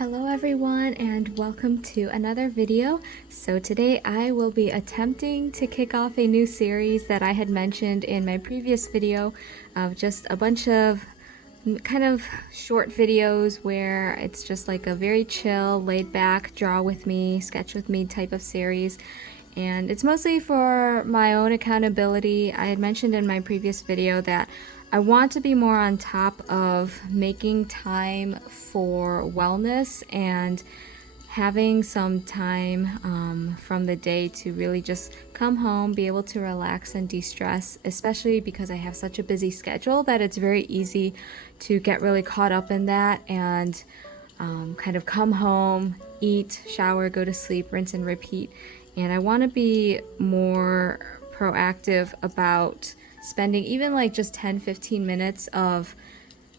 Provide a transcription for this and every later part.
Hello everyone and welcome to another video. So today I will be attempting to kick off a new series that I had mentioned in my previous video of just a bunch of kind of short videos where it's just like a very chill, laid back, draw with me, sketch with me type of series. And it's mostly for my own accountability. I had mentioned in my previous video that I want to be more on top of making time for wellness and having some time from the day to really just come home, be able to relax and de-stress, especially because I have such a busy schedule that it's very easy to get really caught up in that and kind of come home, eat, shower, go to sleep, rinse and repeat. And I want to be more proactive about spending even like just 10-15 minutes of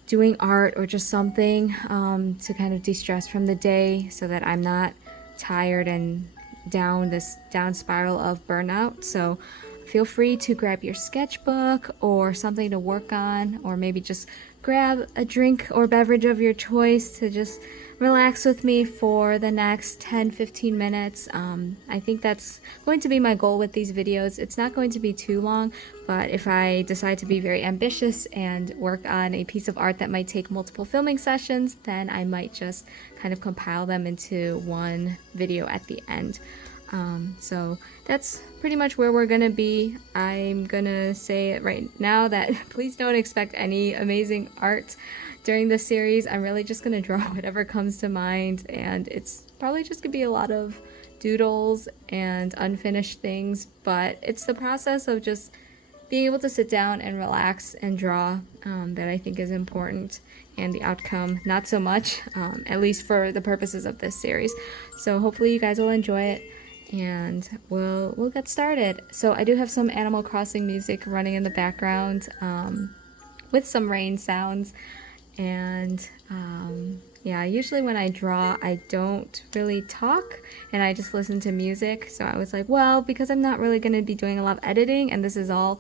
doing art or just something to kind of de-stress from the day so that I'm not tired and down this down spiral of burnout. So feel free to grab your sketchbook or something to work on, or maybe just grab a drink or beverage of your choice to just relax with me for the next 10-15 minutes. I think that's going to be my goal with these videos. It's not going to be too long, but if I decide to be very ambitious and work on a piece of art that might take multiple filming sessions, then I might just kind of compile them into one video at the end. So that's pretty much where we're gonna be. I'm gonna say it right now that please don't expect any amazing art during this series. I'm really just gonna draw whatever comes to mind, and it's probably just gonna be a lot of doodles and unfinished things, but it's the process of just being able to sit down and relax and draw that I think is important, and the outcome not so much, at least for the purposes of this series. So hopefully you guys will enjoy it, and we'll get started. So I do have some Animal Crossing music running in the background with some rain sounds, and yeah, usually when I draw I don't really talk and I just listen to music. So I was like, well, because I'm not really going to be doing a lot of editing and this is all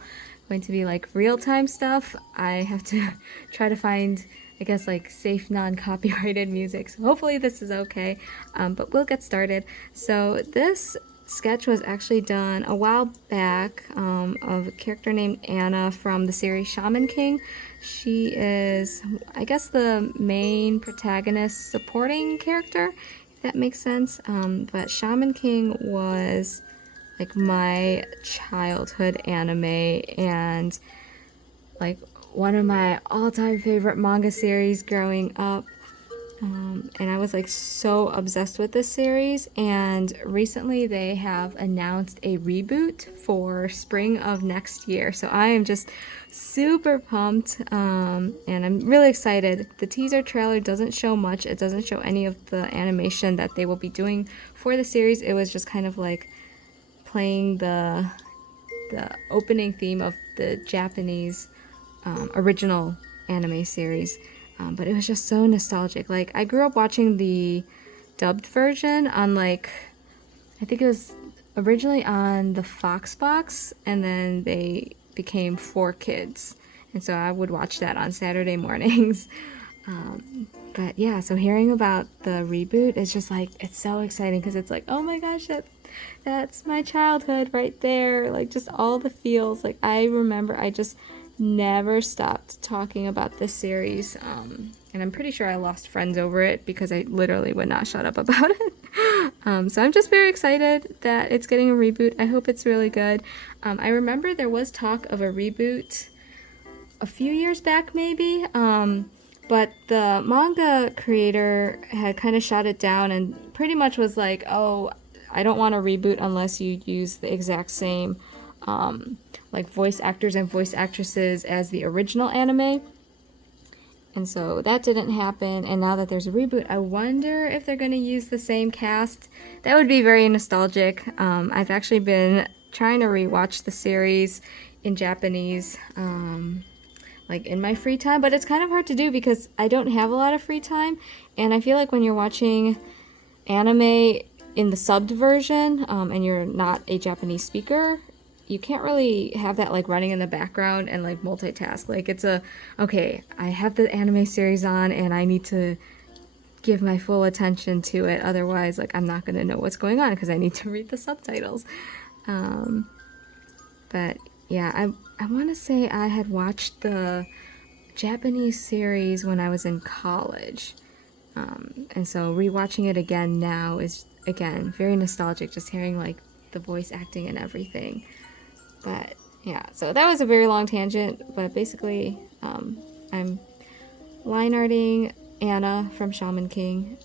going to be like real-time stuff, I have to try to find, I guess, like safe non-copyrighted music. So hopefully this is okay, but we'll get started. So this sketch was actually done a while back of a character named Anna from the series Shaman King. She is, I guess, the main protagonist supporting character, if that makes sense. But Shaman King was like my childhood anime and like one of my all-time favorite manga series growing up. And I was like so obsessed with this series, and recently they have announced a reboot for spring of next year. So I am just super pumped, and I'm really excited. The teaser trailer doesn't show much. It doesn't show any of the animation that they will be doing for the series. It was just kind of like playing the opening theme of the Japanese original anime series. But it was just so nostalgic. Like, I grew up watching the dubbed version on, like, I think it was originally on the Fox box, and then they became 4Kids. And so I would watch that on Saturday mornings. But yeah, so hearing about the reboot is just like, it's so exciting because it's like, oh my gosh, that's my childhood right there. Like, just all the feels. Like, I remember I just never stopped talking about this series, and I'm pretty sure I lost friends over it because I literally would not shut up about it. So I'm just very excited that it's getting a reboot. I hope it's really good. I remember there was talk of a reboot a few years back maybe, but the manga creator had kind of shot it down and pretty much was like, oh, I don't want a reboot unless you use the exact same like voice actors and voice actresses as the original anime. And so that didn't happen, and now that there's a reboot, I wonder if they're going to use the same cast. That would be very nostalgic. I've actually been trying to rewatch the series in Japanese like in my free time, but it's kind of hard to do because I don't have a lot of free time, and I feel like when you're watching anime in the subbed version and you're not a Japanese speaker, you can't really have that like running in the background and like multitask. Like, it's okay, I have the anime series on and I need to give my full attention to it. Otherwise, like, I'm not gonna know what's going on because I need to read the subtitles. But yeah, I want to say I had watched the Japanese series when I was in college. And so rewatching it again now is, again, very nostalgic, just hearing like the voice acting and everything. But yeah, so that was a very long tangent, but basically, I'm line arting Anna from Shaman King,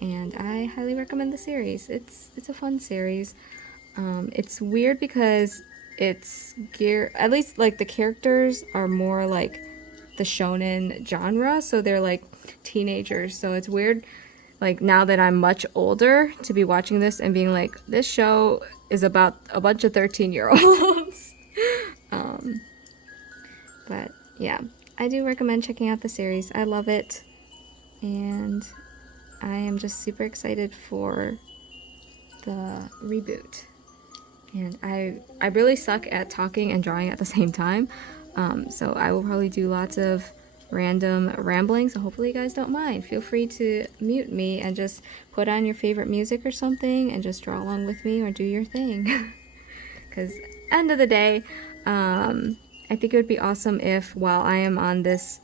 and I highly recommend the series. It's a fun series. It's weird because it's gear, at least like the characters are more like the shonen genre, so they're like teenagers. So it's weird, like now that I'm much older, to be watching this and being like, this show is about a bunch of 13-year-olds. But yeah, I do recommend checking out the series. I love it, and I am just super excited for the reboot. And I really suck at talking and drawing at the same time, so I will probably do lots of random rambling, so hopefully you guys don't mind. Feel free to mute me and just put on your favorite music or something and just draw along with me or do your thing. Because end of the day, I think it would be awesome if, while I am on this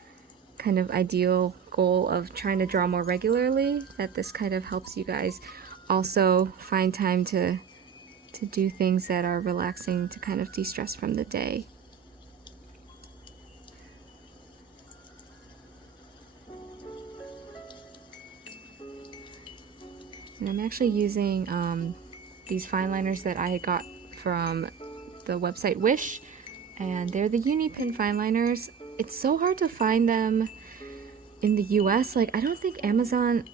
kind of ideal goal of trying to draw more regularly, that this kind of helps you guys also find time to do things that are relaxing, to kind of de-stress from the day. And I'm actually using these fine liners that I got from the website Wish, and they're the Unipin fine liners. It's so hard to find them in the US. Like, I don't think Amazon,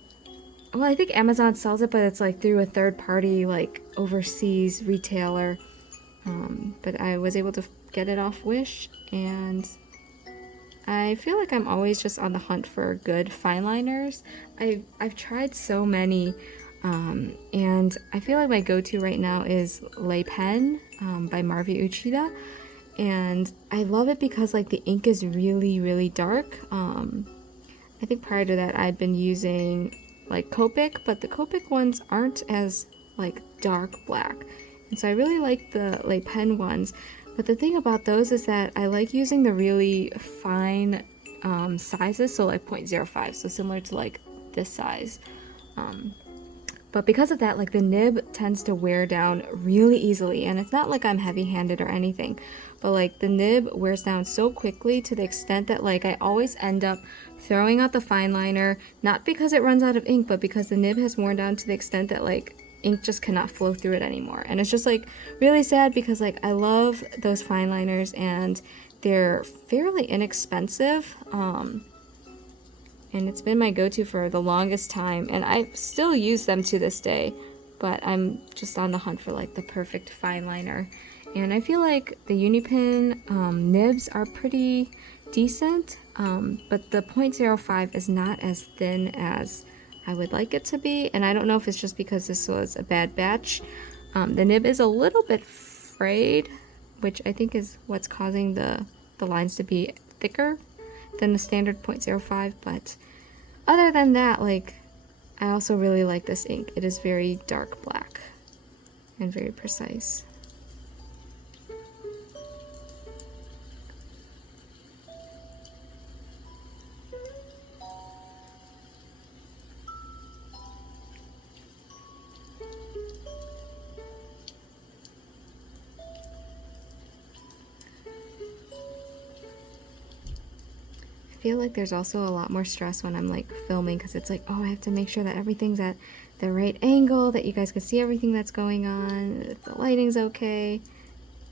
well, I think Amazon sells it, but it's like through a third party, like overseas retailer. But I was able to get it off Wish, and I feel like I'm always just on the hunt for good fine liners. I've tried so many, and I feel like my go-to right now is Le Pen by Marvi Uchida, and I love it because like the ink is really, really dark. I think prior to that I'd been using like Copic, but the Copic ones aren't as like dark black, and so I really like the Le Pen ones. But the thing about those is that I like using the really fine sizes, so like 0.05, so similar to like this size. But because of that, like the nib tends to wear down really easily, and it's not like I'm heavy-handed or anything, but like the nib wears down so quickly to the extent that like I always end up throwing out the fine liner, not because it runs out of ink, but because the nib has worn down to the extent that like ink just cannot flow through it anymore. And it's just like really sad because like I love those fine liners and they're fairly inexpensive. And it's been my go-to for the longest time, and I still use them to this day, but I'm just on the hunt for like the perfect fine liner. And I feel like the Unipin nibs are pretty decent, but the 0.05 is not as thin as I would like it to be, and I don't know if it's just because this was a bad batch. The nib is a little bit frayed, which I think is what's causing the lines to be thicker than the standard 0.05, but other than that, like, I also really like this ink. It is very dark black and very precise. I feel like there's also a lot more stress when I'm like filming, because it's like, oh, I have to make sure that everything's at the right angle, that you guys can see everything that's going on, that the lighting's okay.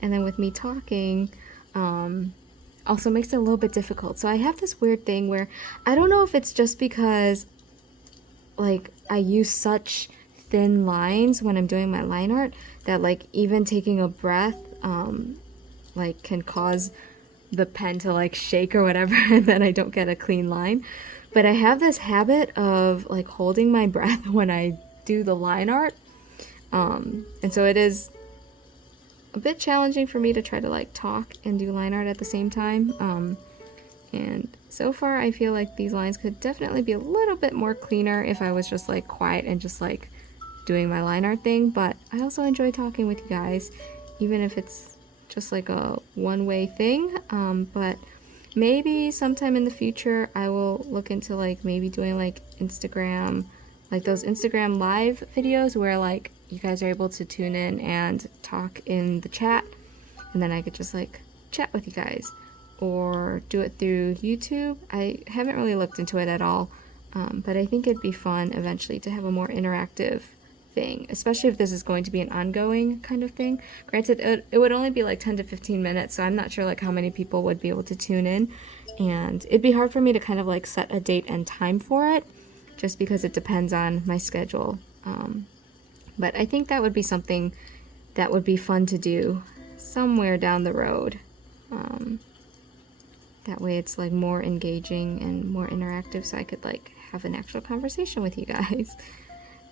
And then with me talking, also makes it a little bit difficult. So I have this weird thing where I don't know if it's just because like I use such thin lines when I'm doing my line art that like even taking a breath like can cause the pen to like shake or whatever, and then I don't get a clean line. But I have this habit of like holding my breath when I do the line art, and so it is a bit challenging for me to try to like talk and do line art at the same time. And so far I feel like these lines could definitely be a little bit more cleaner if I was just like quiet and just like doing my line art thing, but I also enjoy talking with you guys, even if it's just like a one-way thing. But maybe sometime in the future I will look into like maybe doing like Instagram, like those Instagram live videos where like you guys are able to tune in and talk in the chat, and then I could just like chat with you guys, or do it through YouTube. I haven't really looked into it at all, but I think it'd be fun eventually to have a more interactive thing, especially if this is going to be an ongoing kind of thing. Granted, it would only be like 10 to 15 minutes, so I'm not sure like how many people would be able to tune in, and it'd be hard for me to kind of like set a date and time for it, just because it depends on my schedule. But I think that would be something that would be fun to do somewhere down the road. That way it's like more engaging and more interactive, so I could like have an actual conversation with you guys.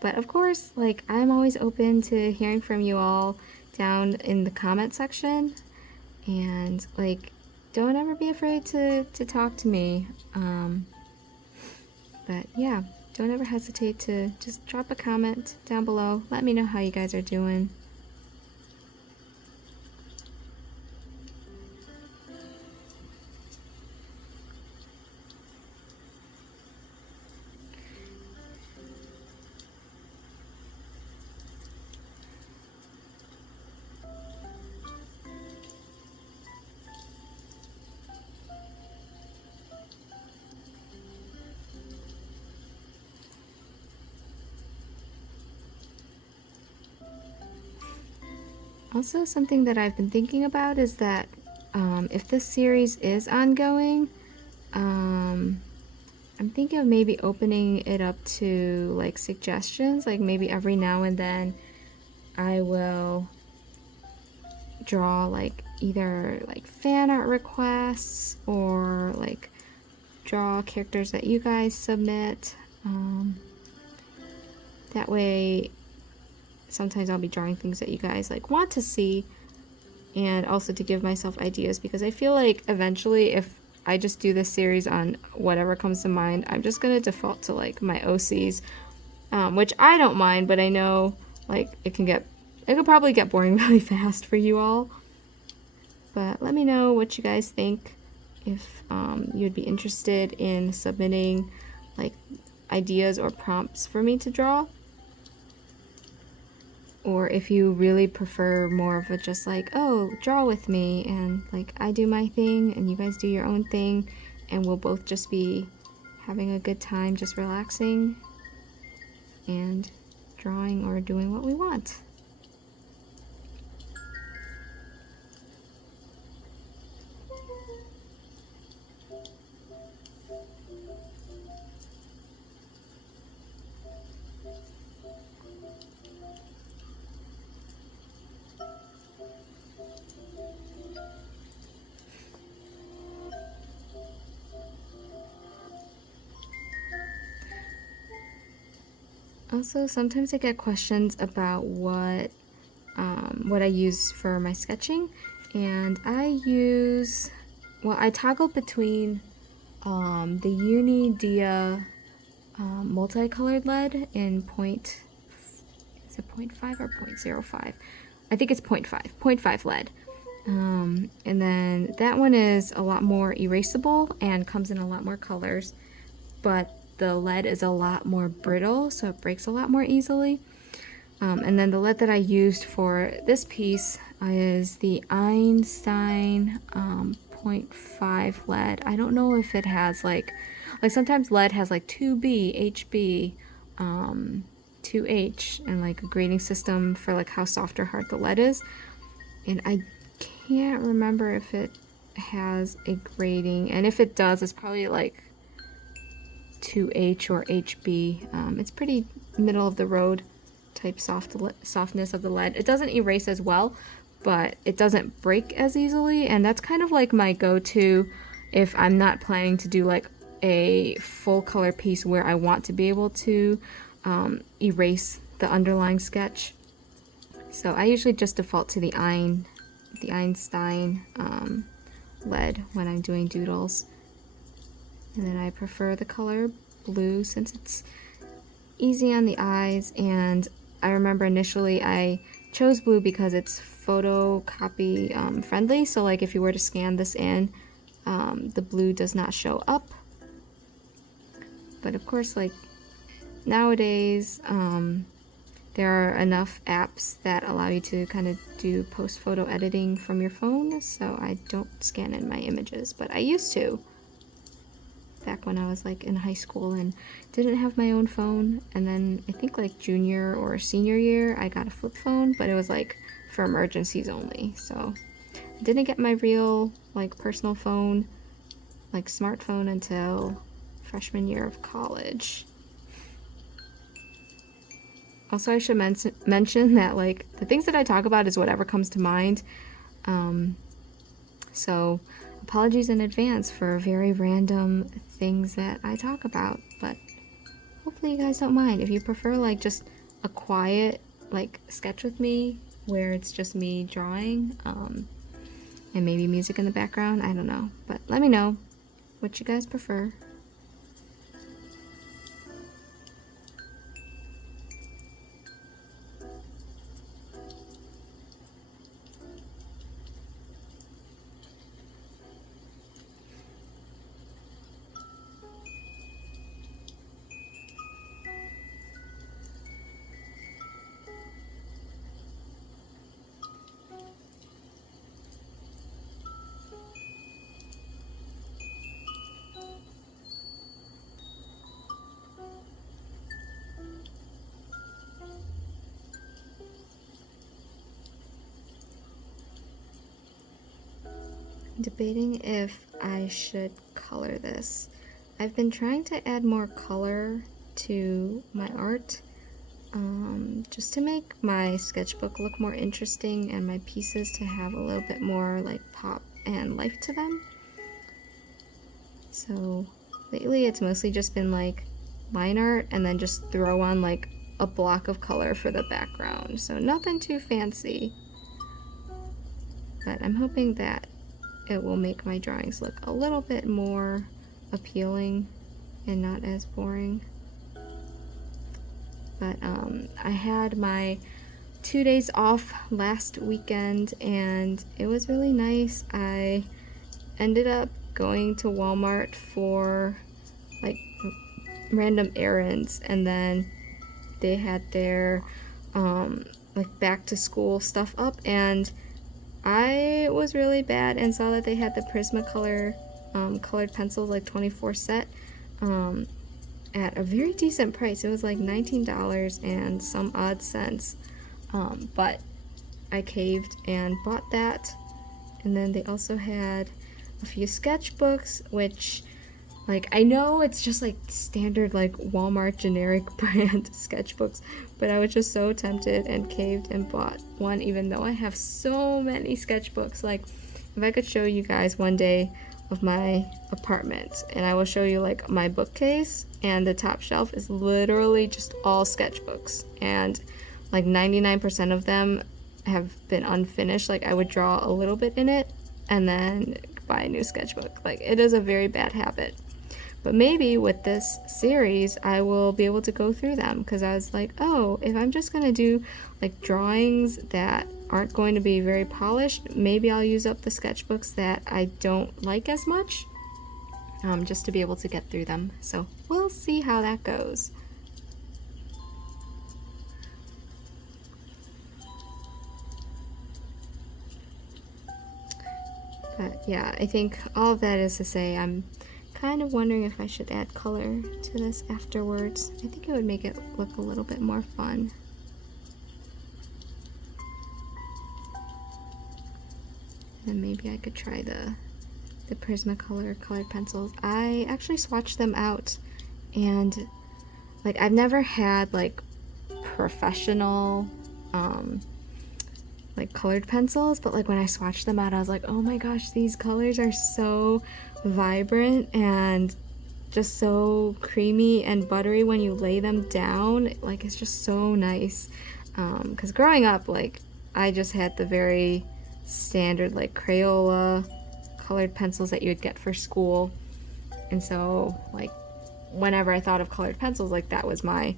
But of course, like, I'm always open to hearing from you all down in the comment section, and like, don't ever be afraid to talk to me. But yeah, don't ever hesitate to just drop a comment down below. Let me know how you guys are doing. Also, something that I've been thinking about is that if this series is ongoing, I'm thinking of maybe opening it up to like suggestions, like maybe every now and then I will draw like either like fan art requests or like draw characters that you guys submit. That way sometimes I'll be drawing things that you guys like want to see, and also to give myself ideas, because I feel like eventually if I just do this series on whatever comes to mind, I'm just gonna default to like my OCs, which I don't mind, but I know like it could probably get boring really fast for you all. But let me know what you guys think, if you'd be interested in submitting like ideas or prompts for me to draw, or if you really prefer more of a just like, oh, draw with me, and like I do my thing and you guys do your own thing, and we'll both just be having a good time just relaxing and drawing or doing what we want. Also, sometimes I get questions about what I use for my sketching, and I toggle between the Unidia multicolored lead in is it 0.5 or 0.05? I think it's 0.5 lead. And then that one is a lot more erasable and comes in a lot more colors, but the lead is a lot more brittle, so it breaks a lot more easily. And then the lead that I used for this piece is the Einstein 0.5 lead. I don't know if it has like sometimes lead has like 2B, HB, 2H, and like a grading system for like how soft or hard the lead is. And I can't remember if it has a grading, and if it does, it's probably like 2H or HB. It's pretty middle of the road type softness of the lead. It doesn't erase as well, but it doesn't break as easily, and that's kind of like my go-to if I'm not planning to do like a full color piece where I want to be able to erase the underlying sketch. So I usually just default to the Einstein lead when I'm doing doodles. And then I prefer the color blue since it's easy on the eyes, and I remember initially I chose blue because it's photocopy friendly, so like if you were to scan this in, the blue does not show up. But of course, like nowadays, there are enough apps that allow you to kind of do post photo editing from your phone, so I don't scan in my images, but I used to back when I was like in high school and didn't have my own phone. And then I think like junior or senior year I got a flip phone, but it was like for emergencies only, so I didn't get my real like personal phone, like smartphone, until freshman year of college. Also, I should mention that like the things that I talk about is whatever comes to mind. So apologies in advance for very random things that I talk about, but hopefully you guys don't mind. If you prefer like just a quiet like sketch with me where it's just me drawing, and maybe music in the background, I don't know, but let me know what you guys prefer. Debating if I should color this. I've been trying to add more color to my art, just to make my sketchbook look more interesting and my pieces to have a little bit more like pop and life to them. So lately it's mostly just been like line art and then just throw on like a block of color for the background. So nothing too fancy, but I'm hoping that it will make my drawings look a little bit more appealing and not as boring. But I had my 2 days off last weekend and it was really nice. I ended up going to Walmart for like random errands, and then they had their like back to school stuff up, and I was really bad and saw that they had the Prismacolor colored pencils, like 24 set, at a very decent price. It was like $19 and some odd cents, but I caved and bought that. And then they also had a few sketchbooks, which, like, I know it's just like standard like Walmart generic brand sketchbooks, but I was just so tempted and caved and bought one, even though I have so many sketchbooks. Like, if I could show you guys one day of my apartment, and I will show you like my bookcase, and the top shelf is literally just all sketchbooks, and like 99% of them have been unfinished. Like, I would draw a little bit in it and then buy a new sketchbook. Like, it is a very bad habit. But maybe with this series I will be able to go through them, because I was like, oh, if I'm just gonna do like drawings that aren't going to be very polished, maybe I'll use up the sketchbooks that I don't like as much, just to be able to get through them. So we'll see how that goes. But yeah, I think all of that is to say, I'm kind of wondering if I should add color to this afterwards. I think it would make it look a little bit more fun. And maybe I could try the Prismacolor colored pencils. I actually swatched them out, and like, I've never had like professional like colored pencils, but like when I swatched them out, I was like, oh my gosh, these colors are so vibrant and just so creamy and buttery when you lay them down. Like, it's just so nice, because growing up, like, I just had the very standard like Crayola colored pencils that you would get for school, And so, like, whenever I thought of colored pencils, like, that was my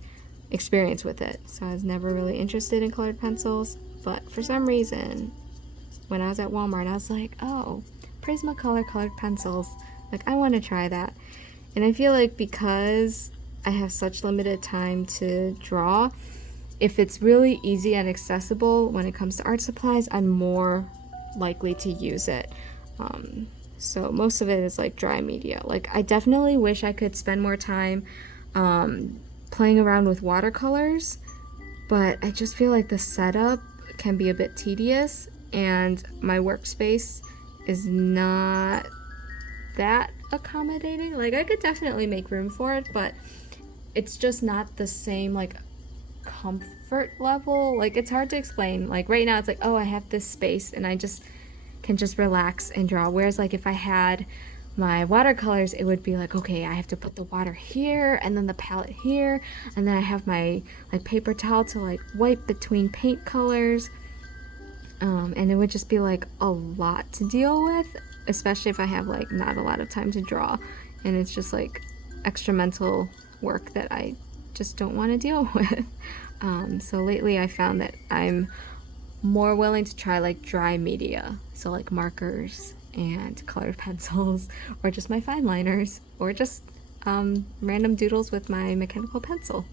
experience with it. So I was never really interested in colored pencils, but for some reason, when I was at Walmart, I was like, oh, Prismacolor colored pencils. Like, I want to try that. And I feel like because I have such limited time to draw, if it's really easy and accessible when it comes to art supplies, I'm more likely to use it. So most of it is like dry media. Like, I definitely wish I could spend more time playing around with watercolors, but I just feel like the setup can be a bit tedious, and my workspace is not that accommodating. Like, I could definitely make room for it, but it's just not the same, like, comfort level. Like, it's hard to explain. Like, right now it's like, oh, I have this space and I just can just relax and draw. Whereas, like, if I had my watercolors, it would be like, okay, I have to put the water here and then the palette here, and then I have my like paper towel to like wipe between paint colors, and it would just be like a lot to deal with, especially if I have like not a lot of time to draw, and it's just like extra mental work that I just don't want to deal with. So lately I found that I'm more willing to try like dry media, so like markers and colored pencils, or just my fine liners, or just random doodles with my mechanical pencil.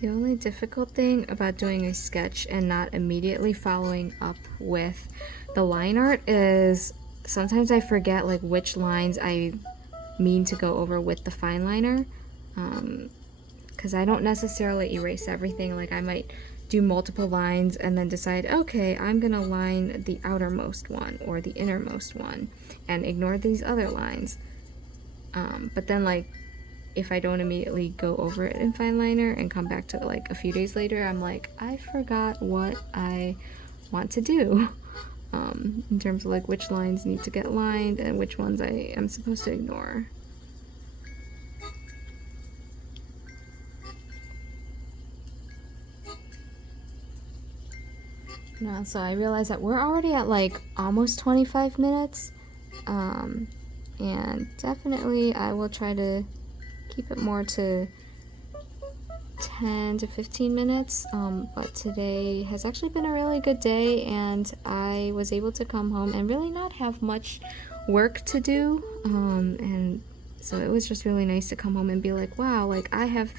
The only difficult thing about doing a sketch and not immediately following up with the line art is sometimes I forget like which lines I mean to go over with the fine liner, because I don't necessarily erase everything. Like, I might do multiple lines and then decide, okay, I'm gonna line the outermost one or the innermost one and ignore these other lines. But then, like, if I don't immediately go over it in fine liner and come back to it like a few days later, I'm like, I forgot what I want to do, in terms of like which lines need to get lined and which ones I am supposed to ignore. No, so I realized that we're already at like almost 25 minutes, and definitely I will try to keep it more to 10 to 15 minutes, but today has actually been a really good day, and I was able to come home and really not have much work to do, and so it was just really nice to come home and be like, wow, like I have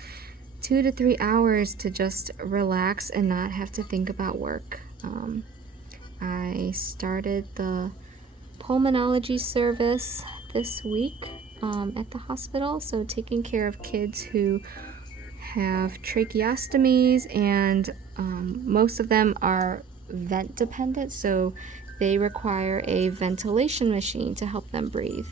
2 to 3 hours to just relax and not have to think about work. I started the pulmonology service this week at the hospital, so taking care of kids who have tracheostomies, and most of them are vent dependent, so they require a ventilation machine to help them breathe.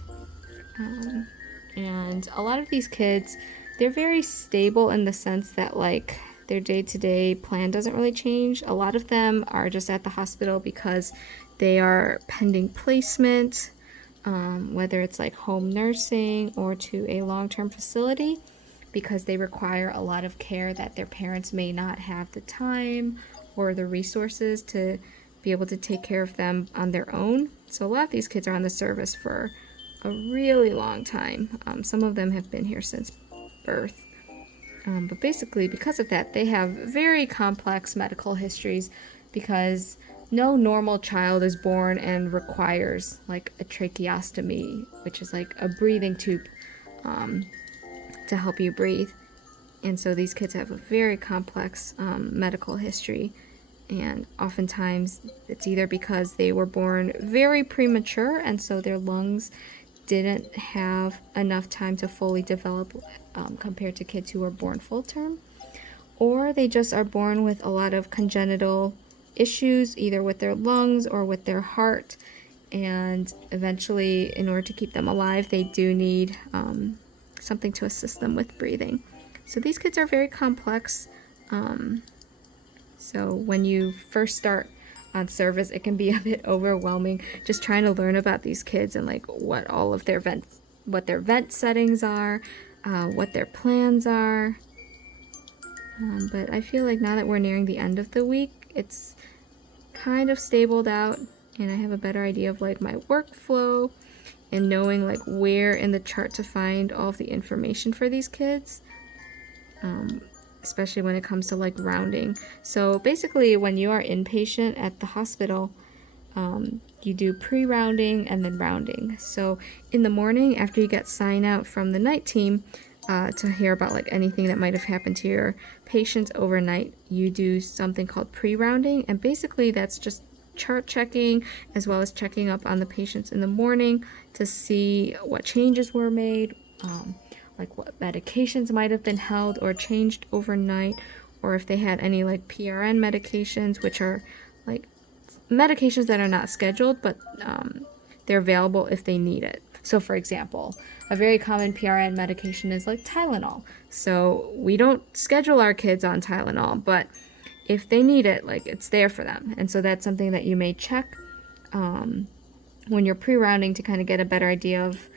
And a lot of these kids, they're very stable in the sense that like their day-to-day plan doesn't really change. A lot of them are just at the hospital because they are pending placement, whether it's like home nursing or to a long-term facility, because they require a lot of care that their parents may not have the time or the resources to be able to take care of them on their own. So a lot of these kids are on the service for a really long time. Some of them have been here since birth. But basically, because of that, they have very complex medical histories, because no normal child is born and requires like a tracheostomy, which is like a breathing tube to help you breathe. And so these kids have a very complex medical history, and oftentimes it's either because they were born very premature and so their lungs didn't have enough time to fully develop compared to kids who were born full term, or they just are born with a lot of congenital issues either with their lungs or with their heart, and eventually in order to keep them alive they do need something to assist them with breathing. So these kids are very complex. So when you first start on service, it can be a bit overwhelming just trying to learn about these kids and like what all of their vent settings are, what their plans are. But I feel like now that we're nearing the end of the week, it's kind of stabled out and I have a better idea of like my workflow and knowing like where in the chart to find all of the information for these kids. Especially when it comes to like rounding. So basically when you are inpatient at the hospital, you do pre-rounding and then rounding. So in the morning after you get sign out from the night team to hear about like anything that might have happened to your patients overnight, you do something called pre-rounding, and basically that's just chart checking as well as checking up on the patients in the morning to see what changes were made, like what medications might have been held or changed overnight, or if they had any like PRN medications, which are like medications that are not scheduled but they're available if they need it. So for example, a very common PRN medication is like Tylenol. So we don't schedule our kids on Tylenol, but if they need it, like it's there for them. And so that's something that you may check when you're pre-rounding to kind of get a better idea of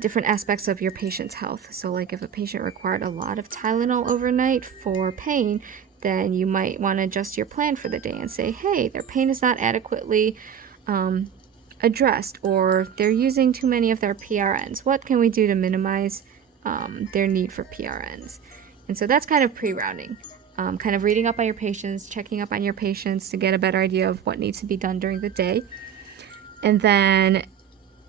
different aspects of your patient's health. So like if a patient required a lot of Tylenol overnight for pain, then you might want to adjust your plan for the day and say, hey, their pain is not adequately addressed, or they're using too many of their PRNs. What can we do to minimize their need for PRNs? And so that's kind of pre-rounding, kind of reading up on your patients, checking up on your patients to get a better idea of what needs to be done during the day. And then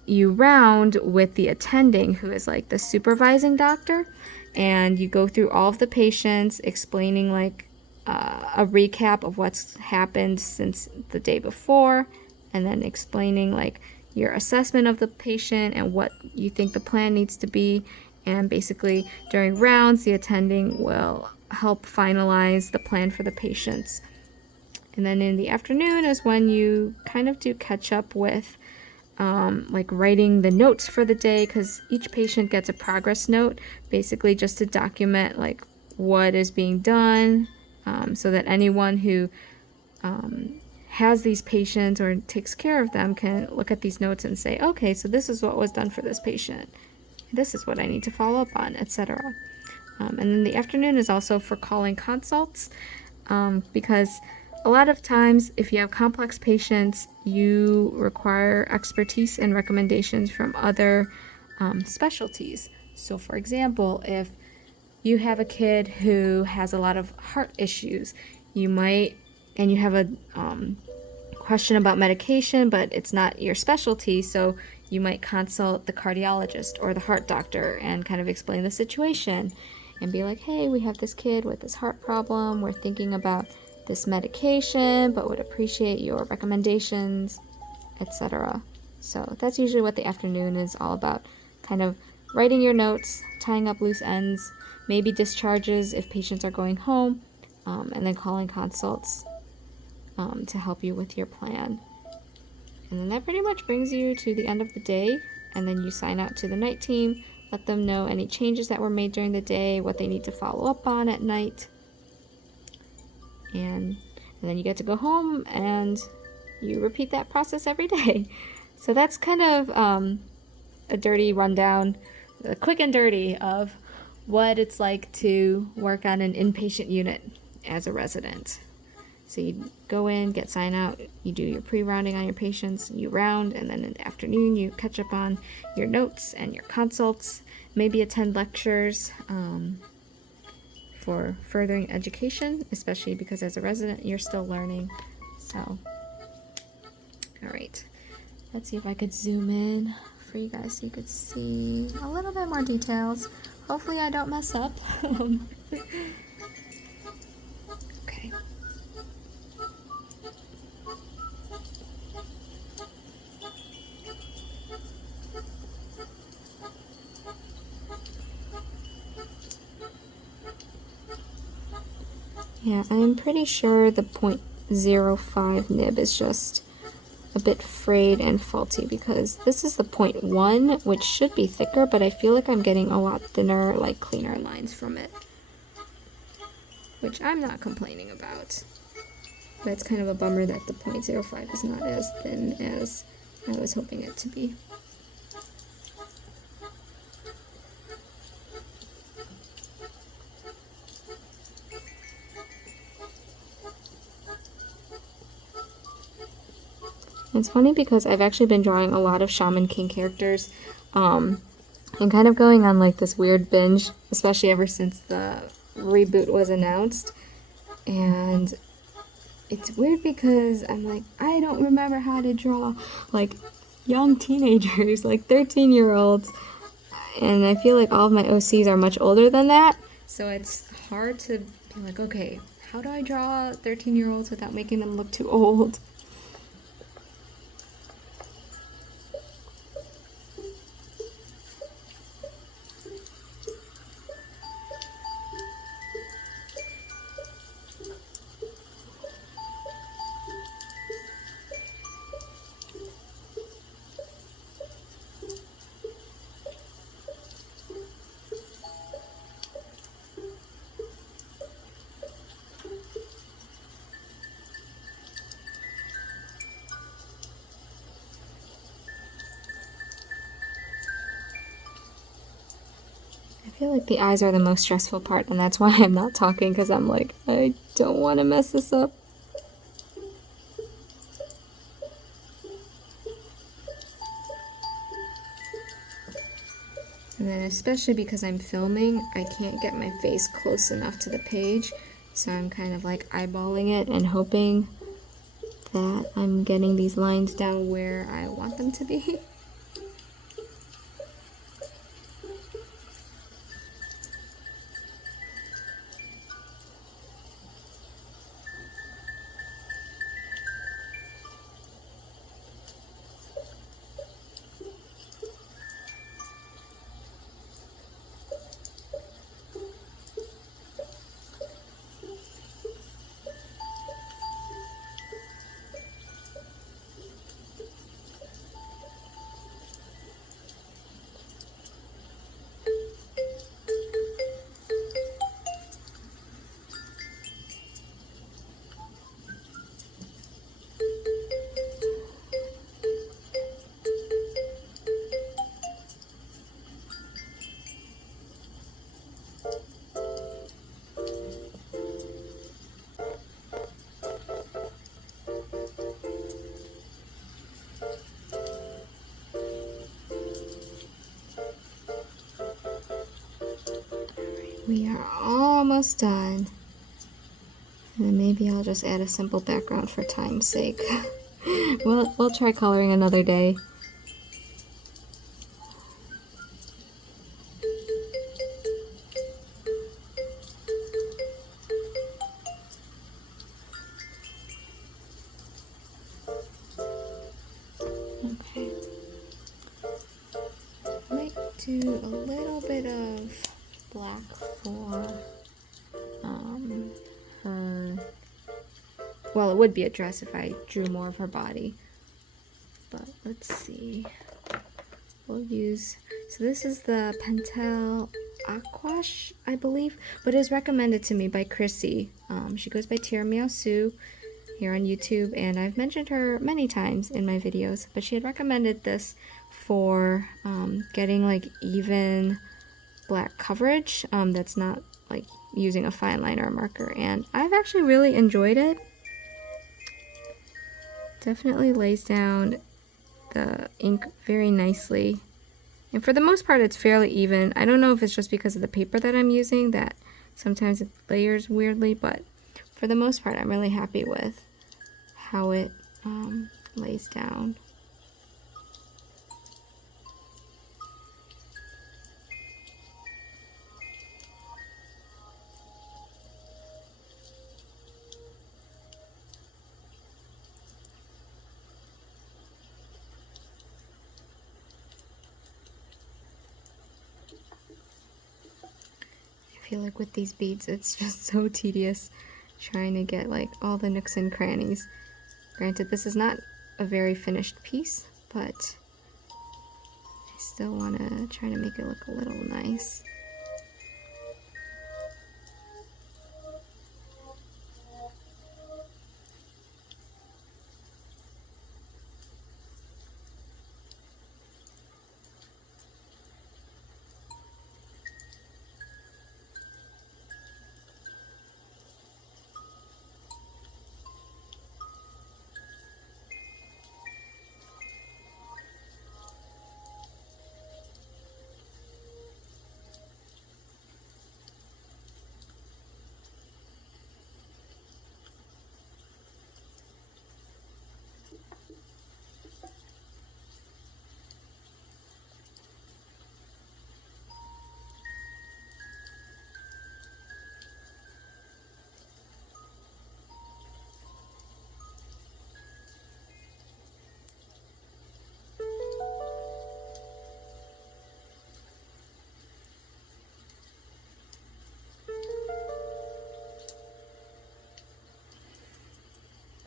you round with the attending, who is like the supervising doctor, and you go through all of the patients, explaining like a recap of what's happened since the day before, and then explaining like your assessment of the patient and what you think the plan needs to be. And basically during rounds, the attending will help finalize the plan for the patients. And then in the afternoon is when you kind of do catch up with like writing the notes for the day, because each patient gets a progress note, basically just to document like what is being done, so that anyone who has these patients or takes care of them can look at these notes and say, okay, so this is what was done for this patient, this is what I need to follow up on, etc. And then the afternoon is also for calling consults, because a lot of times, if you have complex patients, you require expertise and recommendations from other specialties. So for example, if you have a kid who has a lot of heart issues, you might, and you have a question about medication, but it's not your specialty, so you might consult the cardiologist or the heart doctor and kind of explain the situation and be like, hey, we have this kid with this heart problem, we're thinking about this medication, but would appreciate your recommendations, etc. So that's usually what the afternoon is all about, kind of writing your notes, tying up loose ends, maybe discharges if patients are going home, and then calling consults to help you with your plan. And then that pretty much brings you to the end of the day, and then you sign out to the night team, let them know any changes that were made during the day, what they need to follow up on at night, and then you get to go home and you repeat that process every day. So that's kind of a dirty rundown, a quick and dirty of what it's like to work on an inpatient unit as a resident. So you go in, get sign out, you do your pre-rounding on your patients, you round, and then in the afternoon you catch up on your notes and your consults, maybe attend lectures for furthering education, especially because as a resident you're still learning. So All right, let's see if I could zoom in for you guys so you could see a little bit more details. Hopefully I don't mess up. Okay. Yeah, I'm pretty sure the 0.05 nib is just a bit frayed and faulty because this is the 0.1, which should be thicker, but I feel like I'm getting a lot thinner, like cleaner lines from it, which I'm not complaining about. But it's kind of a bummer that the 0.05 is not as thin as I was hoping it to be. It's funny because I've actually been drawing a lot of Shaman King characters, and kind of going on like this weird binge, especially ever since the reboot was announced. And it's weird because I'm like, I don't remember how to draw like young teenagers, like 13-year-olds, and I feel like all of my OCs are much older than that, so it's hard to be like, okay, how do I draw 13-year-olds without making them look too old? I feel like the eyes are the most stressful part, and that's why I'm not talking, because I'm like, I don't want to mess this up. And then especially because I'm filming, I can't get my face close enough to the page, so I'm kind of like eyeballing it and hoping that I'm getting these lines down where I want them to be. We are almost done. And then maybe I'll just add a simple background for time's sake. We'll try coloring another day. Okay. Might do a little bit of black for her. Well, it would be a dress if I drew more of her body. But let's see. We'll use, so this is the Pentel Aquash, I believe, but it is recommended to me by Chrissy. She goes by Tiramisu Sue here on YouTube, and I've mentioned her many times in my videos, but she had recommended this for getting like even black coverage that's not like using a fine liner or marker, and I've actually really enjoyed it. Definitely lays down the ink very nicely, and for the most part it's fairly even. I don't know if it's just because of the paper that I'm using that sometimes it layers weirdly, but for the most part I'm really happy with how it lays down. I feel like with these beads it's just so tedious trying to get like all the nooks and crannies. Granted, this is not a very finished piece, but I still want to try to make it look a little nice.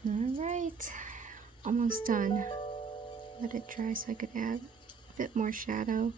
Alright, almost done. Let it dry so I could add a bit more shadow.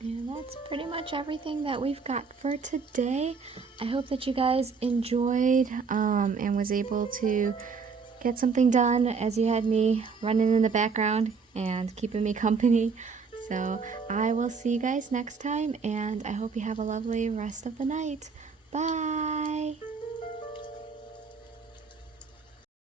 And that's pretty much everything that we've got for today. I hope that you guys enjoyed and was able to get something done as you had me running in the background and keeping me company. So I will see you guys next time, and I hope you have a lovely rest of the night. Bye!